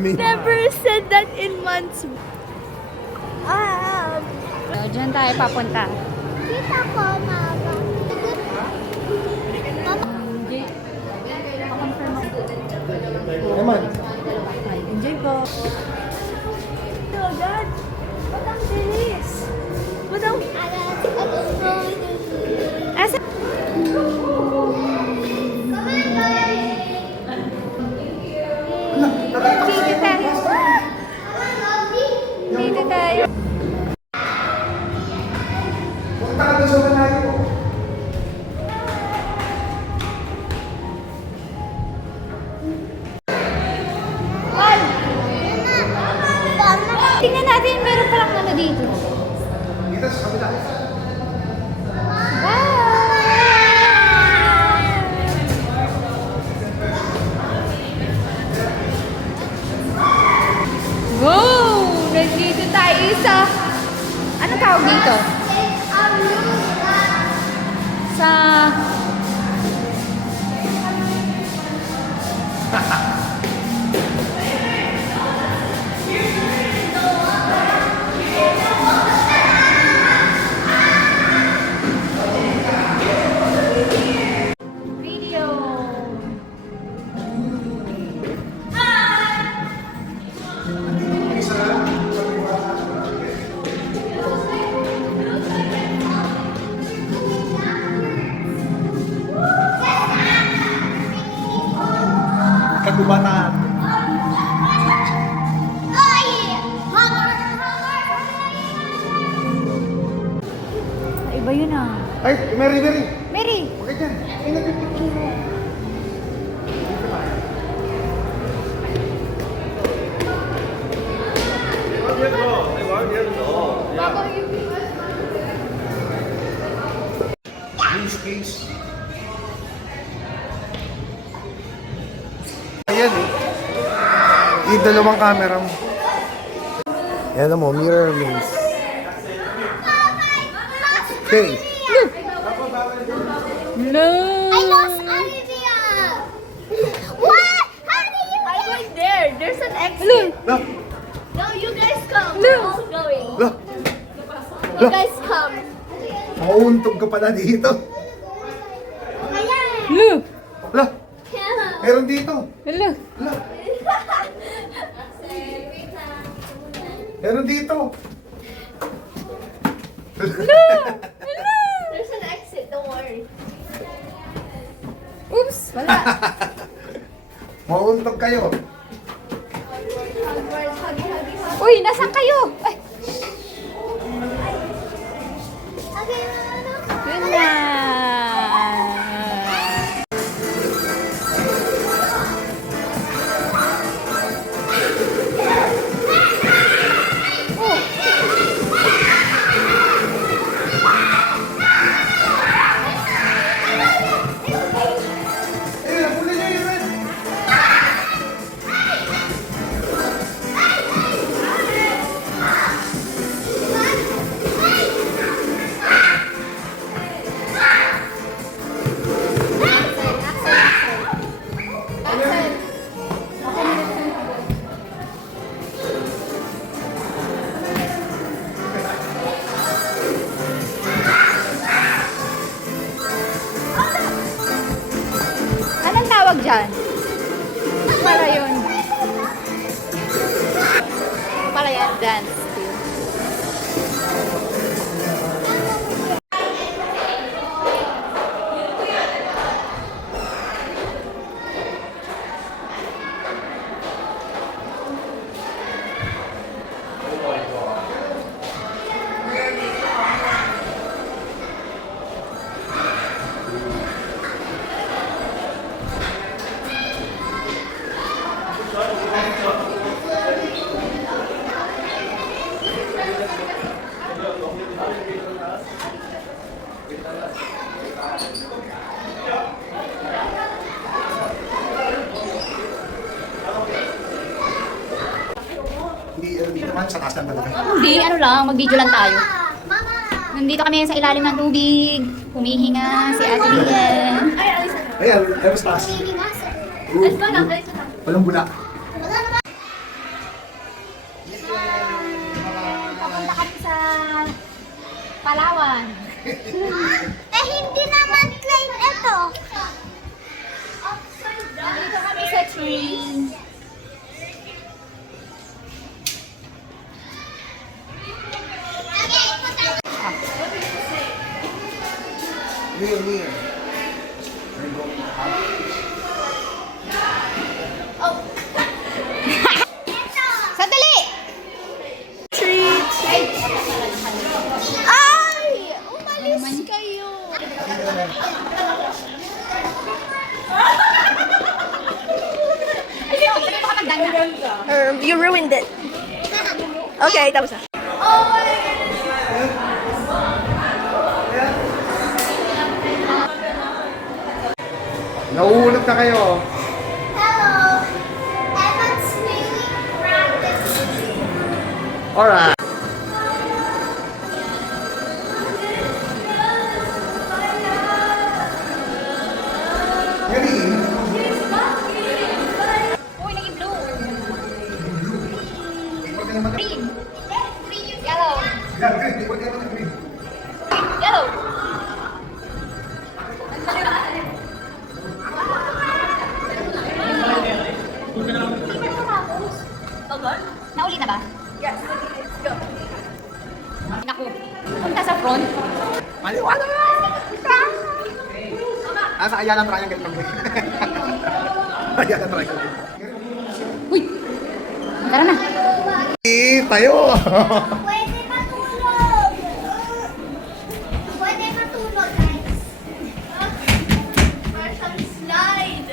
Never said that in months. So, dyan tayo papunta. Kita ko, mama. Naman. Enjoy po. Oh God! Ba't ang bilis? Ba't ang... Asa? Dito tayo. Dito tayo. Punta ka doon sa malayo. Tingnan natin, meron palang ano dito. Dito sa kabila. Wow! Nandito tayo sa... Ano tawag dito? Sa... Video. Kagubatan. Iba yun ah. Ay, Mary, Mary. Mary! Okay dyan. Ay, nagpipicture mo. Use case. Ayan eh. Yung dalawang camera mo. Yan mo, mirror lens. Okay. No! I lost Olivia! What? How did you I went there. There's an exit. Look! Look! No, you guys come. No. We're all going. Look! You guys come. Mauuntog ka pala dito. Ayan. Look! Look! Meron dito. Look! Look! Meron dito. There's an exit. Don't worry. Oops! Wala! Mauuntog kayo. Uy! Nasaan kayo? Ay! Okay, Yun na! Eh, huli niyo yun, Red. Anong tawag dyan? Para yun. Para yan, dance. Hindi naman sa taas ng talaga. Hindi, ano lang, mag-video lang tayo. Nandito kami sa ilalim ng tubig. Humihinga si Ate Lian. Ayan, ayos taas. Walang bula. Papunta kami sa Palawan. Eh, hindi naman plain ito. Dito kami sa tree. Near. Sandali! Ay! Umalis kayo. You ruined it. Okay, tapos na. Nauulog na kayo. Hello. Evan's swimming practice. Alright. Green. Uy, naging blue. Huwag ka na mag- Green. Yellow. Huwag ka na mag-green. Yellow. Nauli na ba? Yes. Let's go. Naku. Punta sa front. Maliwanag na! Sa Ayala Triangle kami. Ayala Triangle. Uy. Tara na. Tayo! Pwede matulog. Pwede matulog, guys. There's some slide.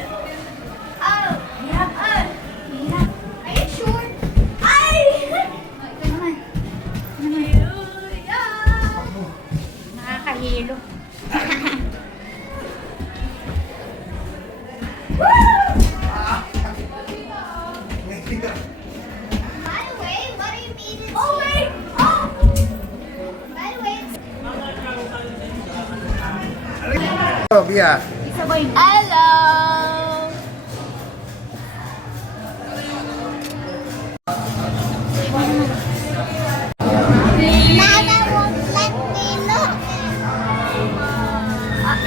Oh, yeah. Are you sure? Ay! Ito naman. Yeah. Nakakahilo. By the way, what do you mean? Oh, wait! Oh! By the way, it's... Oh, Bia. Isa boy. Hello! Nana won't let me look.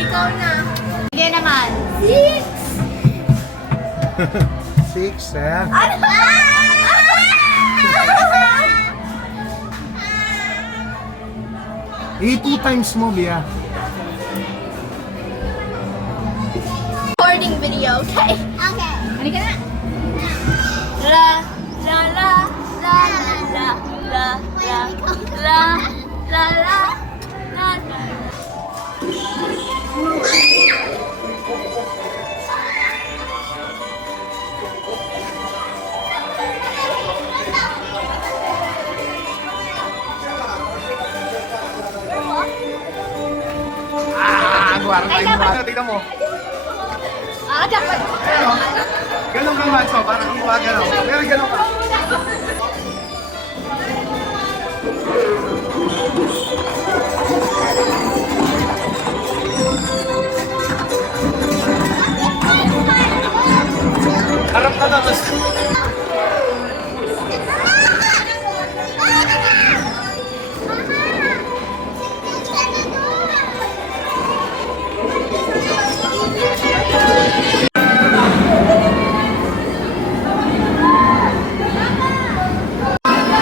Ikaw na. Sige naman. 6, eh? Ano? Two times mo, Bia. Recording video, okay? Okay. Halika na. La, la, la, la, la, la, la, la, la, la, la, la. Agwar tayo. Tignan mo. Dapat. Ganun ka, Manso. Parang iwa gano'n. Pero ganun ka. Harap ka na, tapos...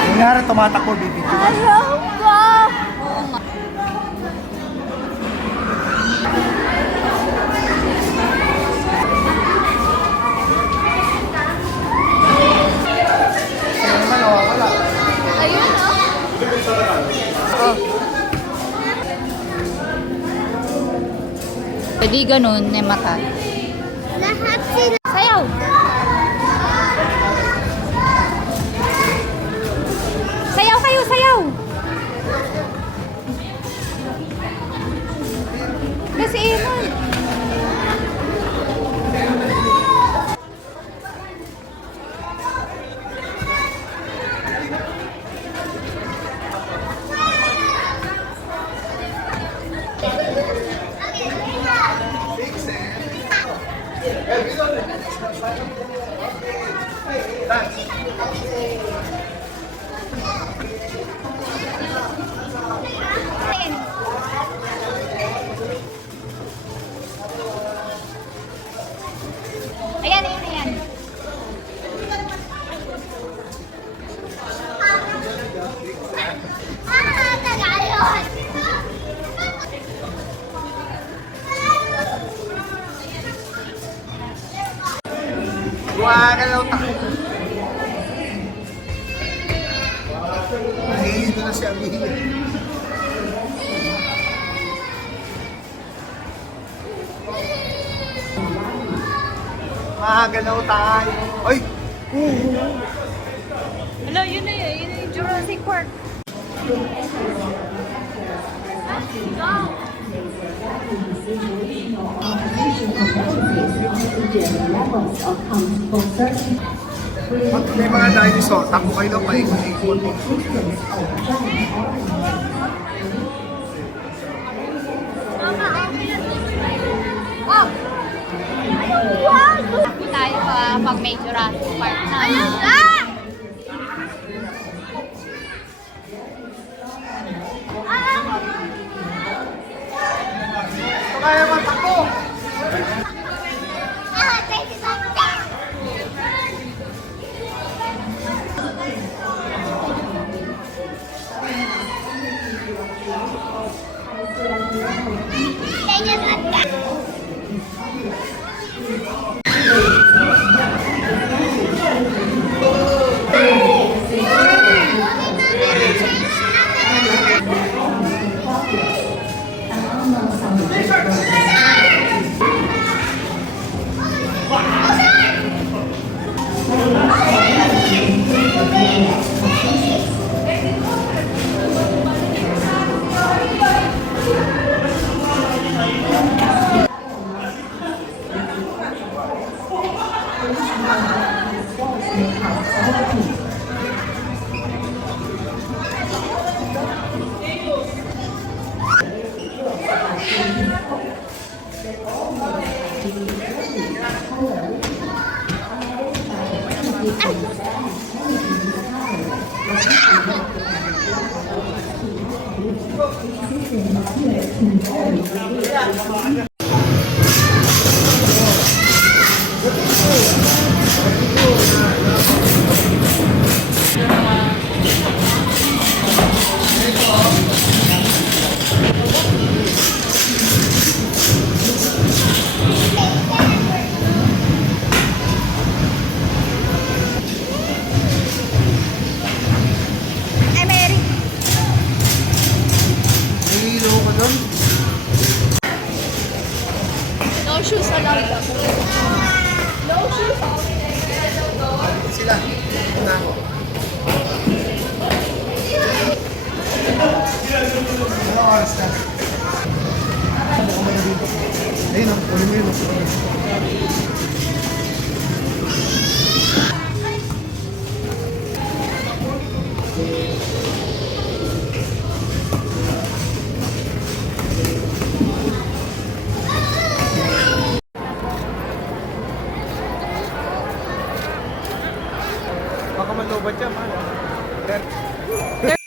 Nangyari, tumatakbo, baby. Ayaw ko. Sino naman, wala. Ayun, oh. Pwede ganun, may mata. Lahat sila. Sayaw. Sayaw kayo, sayaw. Kasi Emon. Ayan, ayan, ayan. Tagayon! Gumagalaw tayo. Nahihilo na si Amelia. Gumagalaw tayo. Ay! Hello, yun na yun. Yun na yung Jurassic Park. Pag may mga dinosaur, takbo kayo ng paikot-ikot. Tayo pag may Jurassic Park na. Ayun na! Ito kaya man, takbo! Ah, 20 seconds! Nahihilo ko doon. No shoes allowed. No shoes. Sila. Ito na ako. Ano oras na? Ayun o, ulit mo yun o. Baka malobat siya, mahal.